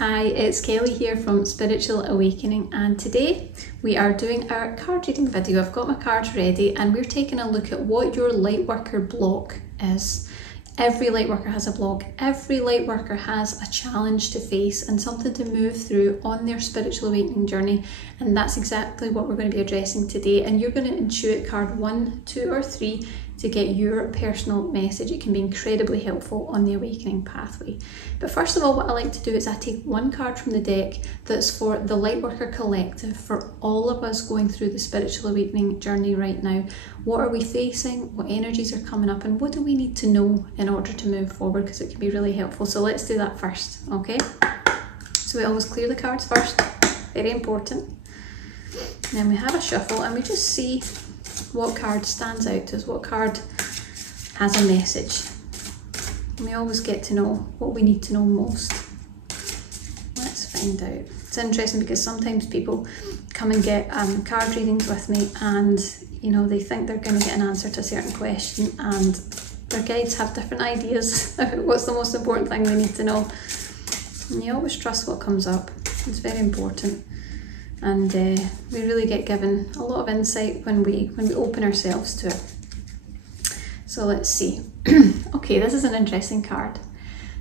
Hi, it's Kelly here from Spiritual Awakening, and today we are doing our card reading video. I've got my cards ready and we're taking a look at what your Lightworker block is. Every Lightworker has a block. Every Lightworker has a challenge to face and something to move through on their spiritual awakening journey, and that's exactly what we're going to be addressing today. And you're going to intuit card 1, 2 or 3 to get your personal message. It can be incredibly helpful on the awakening pathway. But first of all, what I like to do is I take one card from the deck that's for the Lightworker Collective, for all of us going through the spiritual awakening journey right now. What are we facing? What energies are coming up? And what do we need to know in order to move forward? Because it can be really helpful. So let's do that first, okay? So we always clear the cards first, very important. And then we have a shuffle and we just see what card stands out to us, what card has a message. And we always get to know what we need to know most. Let's find out. It's interesting because sometimes people come and get card readings with me, and you know, they think they're going to get an answer to a certain question, and their guides have different ideas about what's the most important thing they need to know. And you always trust what comes up. It's very important. And we really get given a lot of insight when we open ourselves to it. So let's see. Okay, this is an interesting card.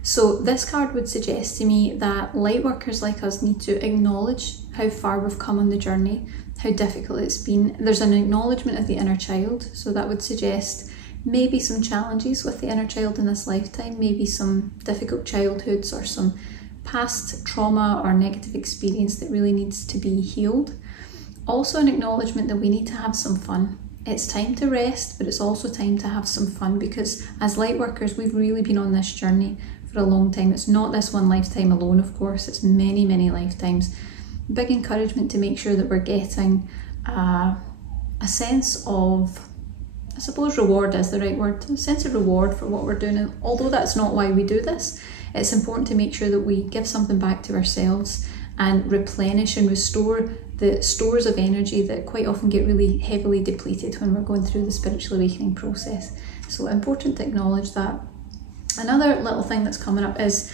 So this card would suggest to me that Lightworkers like us need to acknowledge how far we've come on the journey, how difficult it's been. There's an acknowledgement of the inner child, so that would suggest maybe some challenges with the inner child in this lifetime, maybe some difficult childhoods or some past trauma or negative experience that really needs to be healed. Also an acknowledgement that we need to have some fun. It's time to rest, but it's also time to have some fun, because as Lightworkers, we've really been on this journey for a long time. It's not this one lifetime alone, of course, it's many, many lifetimes. Big encouragement to make sure that we're getting a sense of, I suppose reward is the right word, a sense of reward for what we're doing. And although that's not why we do this, it's important to make sure that we give something back to ourselves and replenish and restore the stores of energy that quite often get really heavily depleted when we're going through the spiritual awakening process. So important to acknowledge that. Another little thing that's coming up is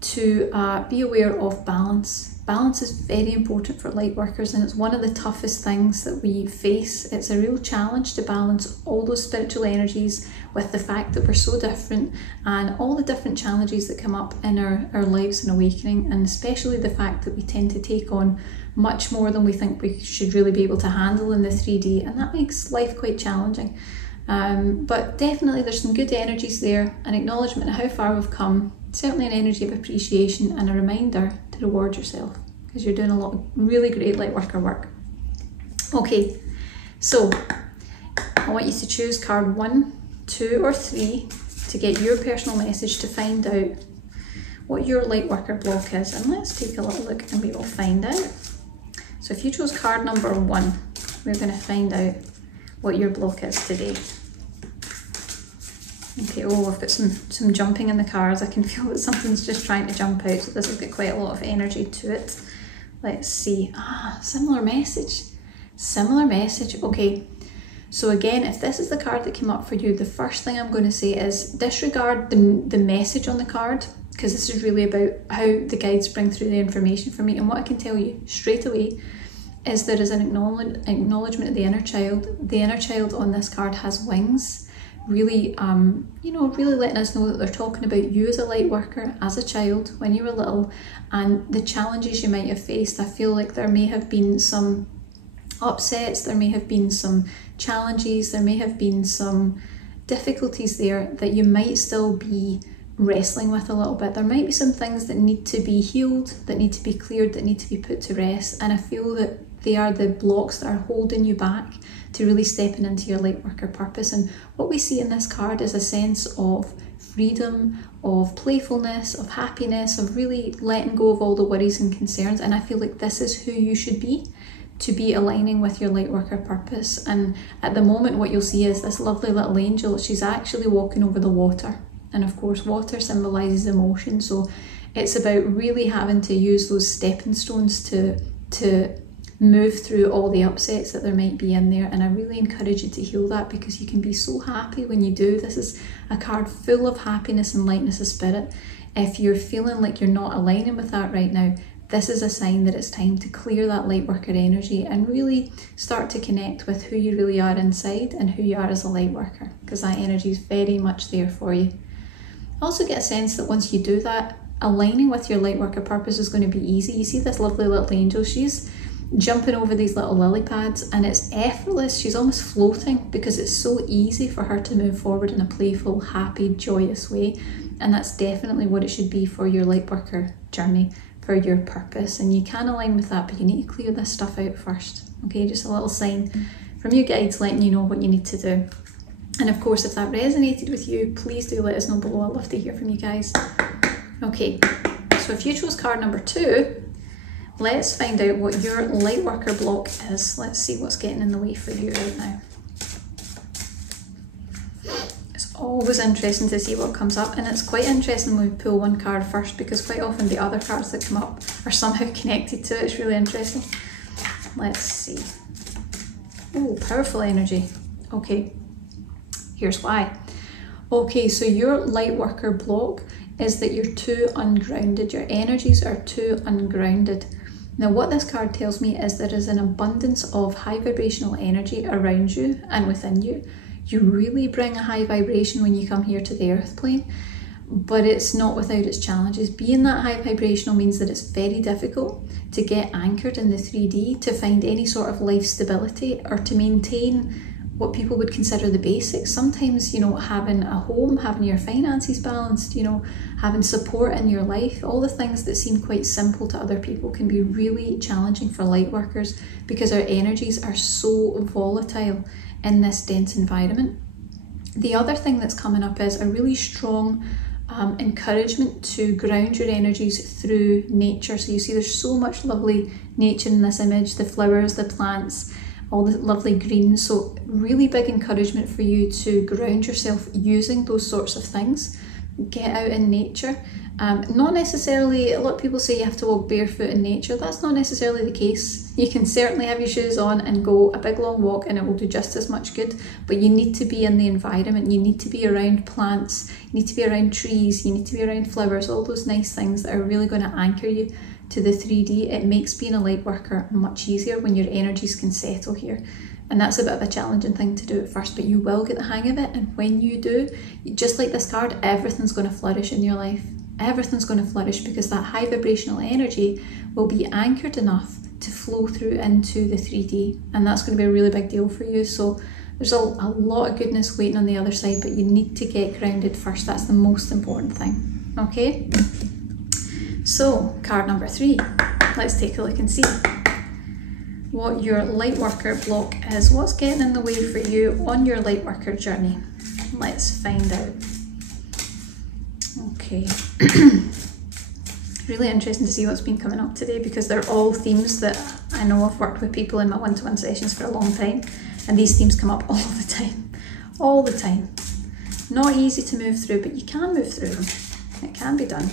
to be aware of balance. Balance is very important for Lightworkers, and it's one of the toughest things that we face. It's a real challenge to balance all those spiritual energies with the fact that we're so different and all the different challenges that come up in our lives and awakening, and especially the fact that we tend to take on much more than we think we should really be able to handle in the 3D, and that makes life quite challenging. But definitely there's some good energies there, an acknowledgement of how far we've come, certainly an energy of appreciation and a reminder to reward yourself, because you're doing a lot of really great Lightworker work. Okay, so I want you to choose card 1, 2 or 3 to get your personal message, to find out what your Lightworker block is. And let's take a little look and we will find out. So if you chose card number 1, we're going to find out what your block is today. Okay, oh, I've got some jumping in the cards. I can feel that something's just trying to jump out, so this has got quite a lot of energy to it. Let's see. Similar message. Similar message. Okay, so again, if this is the card that came up for you, the first thing I'm going to say is disregard the message on the card, because this is really about how the guides bring through the information for me. And what I can tell you straight away is there is an acknowledgement of the inner child. The inner child on this card has wings. Really, really letting us know that they're talking about you as a Lightworker, as a child, when you were little, and the challenges you might have faced. I feel like there may have been some upsets, there may have been some challenges, there may have been some difficulties there that you might still be wrestling with a little bit. There might be some things that need to be healed, that need to be cleared, that need to be put to rest, and I feel that they are the blocks that are holding you back to really stepping into your Lightworker purpose. And what we see in this card is a sense of freedom, of playfulness, of happiness, of really letting go of all the worries and concerns. And I feel like this is who you should be, to be aligning with your Lightworker purpose. And at the moment what you'll see is this lovely little angel. She's actually walking over the water, and of course water symbolises emotion, so it's about really having to use those stepping stones to move through all the upsets that there might be in there. And I really encourage you to heal that, because you can be so happy when you do. This is a card full of happiness and lightness of spirit. If you're feeling like you're not aligning with that right now, this is a sign that it's time to clear that Lightworker energy and really start to connect with who you really are inside and who you are as a Lightworker, because that energy is very much there for you. I also get a sense that once you do that, aligning with your Lightworker purpose is going to be easy. You see this lovely little angel, she's jumping over these little lily pads and it's effortless. She's almost floating because it's so easy for her to move forward in a playful, happy, joyous way. And that's definitely what it should be for your Lightworker journey, for your purpose. And you can align with that, but you need to clear this stuff out first. Okay, just a little sign from your guides letting you know what you need to do. And of course, if that resonated with you, please do let us know below. I'd love to hear from you guys. Okay, so if you chose card number 2, let's find out what your Lightworker block is. Let's see what's getting in the way for you right now. It's always interesting to see what comes up, and it's quite interesting when we pull one card first, because quite often the other cards that come up are somehow connected to it. It's really interesting. Let's see. Oh, powerful energy. Okay, here's why. Okay, so your Lightworker block is that you're too ungrounded. Your energies are too ungrounded. Now, what this card tells me is there is an abundance of high vibrational energy around you and within you. You really bring a high vibration when you come here to the earth plane, but it's not without its challenges. Being that high vibrational means that it's very difficult to get anchored in the 3D, to find any sort of life stability, or to maintain what people would consider the basics. Sometimes, you know, having a home, having your finances balanced, you know, having support in your life, all the things that seem quite simple to other people can be really challenging for Lightworkers, because our energies are so volatile in this dense environment. The other thing that's coming up is a really strong encouragement to ground your energies through nature. So you see there's so much lovely nature in this image, the flowers, the plants, all the lovely green. So really big encouragement for you to ground yourself using those sorts of things. Get out in nature. Not necessarily, a lot of people say you have to walk barefoot in nature. That's not necessarily the case. You can certainly have your shoes on and go a big long walk and it will do just as much good, but you need to be in the environment. You need to be around plants, you need to be around trees, you need to be around flowers, all those nice things that are really going to anchor you to the 3D. It makes being a Lightworker much easier when your energies can settle here. And that's a bit of a challenging thing to do at first, but you will get the hang of it. And when you do, just like this card, everything's going to flourish in your life. Everything's going to flourish because that high vibrational energy will be anchored enough to flow through into the 3D. And that's going to be a really big deal for you. So there's a lot of goodness waiting on the other side, but you need to get grounded first. That's the most important thing. Okay? So, card number 3. Let's take a look and see what your Lightworker block is. What's getting in the way for you on your Lightworker journey? Let's find out. Okay. Really interesting to see what's been coming up today, because they're all themes that I know I've worked with people in my one-to-one sessions for a long time, and these themes come up all the time. All the time. Not easy to move through, but you can move through them. It can be done.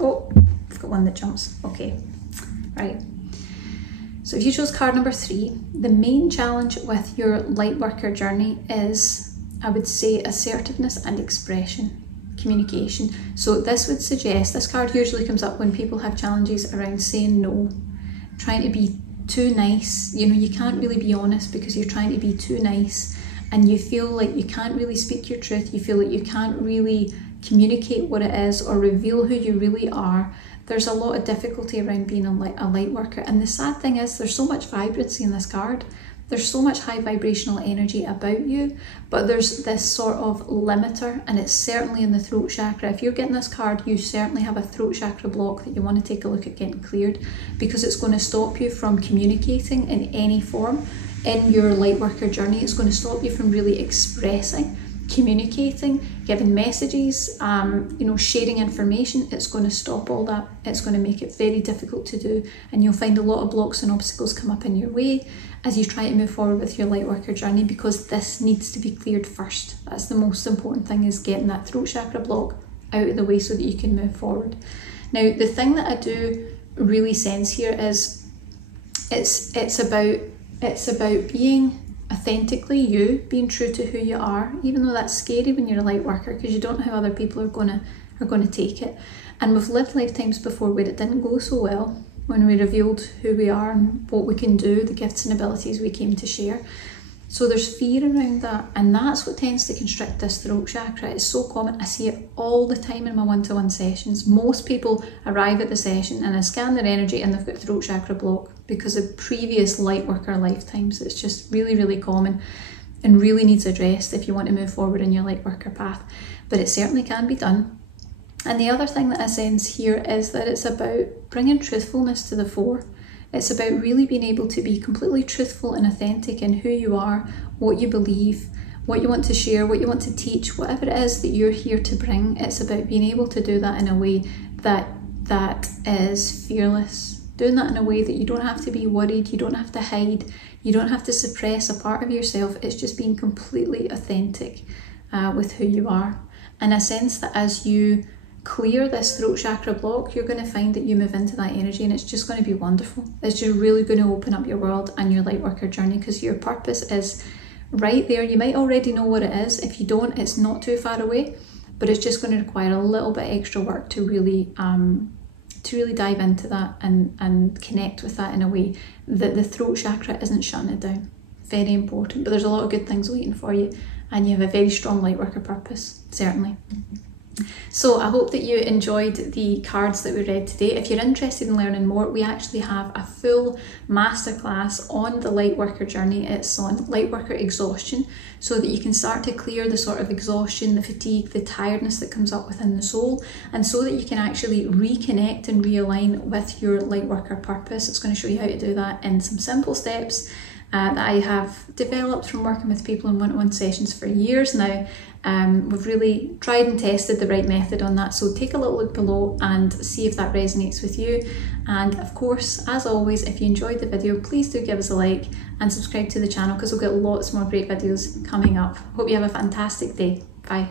Oh, I've got one that jumps. Okay. Right. So if you chose card number 3, the main challenge with your Lightworker journey is, I would say, assertiveness and expression, communication. So this would suggest, this card usually comes up when people have challenges around saying no, trying to be too nice. You know, you can't really be honest because you're trying to be too nice, and you feel like you can't really speak your truth. You feel like you can't really communicate what it is or reveal who you really are. There's a lot of difficulty around being a Lightworker, and the sad thing is there's so much vibrancy in this card. There's so much high vibrational energy about you, but there's this sort of limiter, and it's certainly in the throat chakra. If you're getting this card, you certainly have a throat chakra block that you want to take a look at getting cleared, because it's going to stop you from communicating in any form in your Lightworker journey. It's going to stop you from really expressing, communicating, giving messages, you know, sharing information. It's going to stop all that. It's going to make it very difficult to do, and you'll find a lot of blocks and obstacles come up in your way as you try to move forward with your Lightworker journey, because this needs to be cleared first. That's the most important thing, is getting that throat chakra block out of the way so that you can move forward. Now, the thing that I do really sense here is it's about being authentically you, being true to who you are, even though that's scary when you're a Lightworker, because you don't know how other people are going to take it. And we've lived lifetimes before where it didn't go so well, when we revealed who we are and what we can do, the gifts and abilities we came to share. So there's fear around that, and that's what tends to constrict this throat chakra. It's so common. I see it all the time in my one-to-one sessions. Most people arrive at the session and I scan their energy and they've got a throat chakra block because of previous Lightworker lifetimes. It's just really, really common and really needs addressed if you want to move forward in your Lightworker path. But it certainly can be done. And the other thing that I sense here is that it's about bringing truthfulness to the fore. It's about really being able to be completely truthful and authentic in who you are, what you believe, what you want to share, what you want to teach, whatever it is that you're here to bring. It's about being able to do that in a way that is fearless. Doing that in a way that you don't have to be worried, you don't have to hide, you don't have to suppress a part of yourself. It's just being completely authentic with who you are. And I sense that as you clear this throat chakra block, you're going to find that you move into that energy and it's just going to be wonderful. It's just really going to open up your world and your Lightworker journey, because your purpose is right there. You might already know what it is. If you don't, it's not too far away, but it's just going to require a little bit extra work to really dive into that and connect with that in a way that the throat chakra isn't shutting it down. Very important, but there's a lot of good things waiting for you and you have a very strong Lightworker purpose, certainly. So I hope that you enjoyed the cards that we read today. If you're interested in learning more, we actually have a full masterclass on the Lightworker journey. It's on Lightworker exhaustion, so that you can start to clear the sort of exhaustion, the fatigue, the tiredness that comes up within the soul, and so that you can actually reconnect and realign with your Lightworker purpose. It's going to show you how to do that in some simple steps that I have developed from working with people in one-to-one sessions for years now. We've really tried and tested the right method on that, so take a little look below and see if that resonates with you. And of course, as always, if you enjoyed the video, please do give us a like and subscribe to the channel, because we'll get lots more great videos coming up. Hope you have a fantastic day. Bye.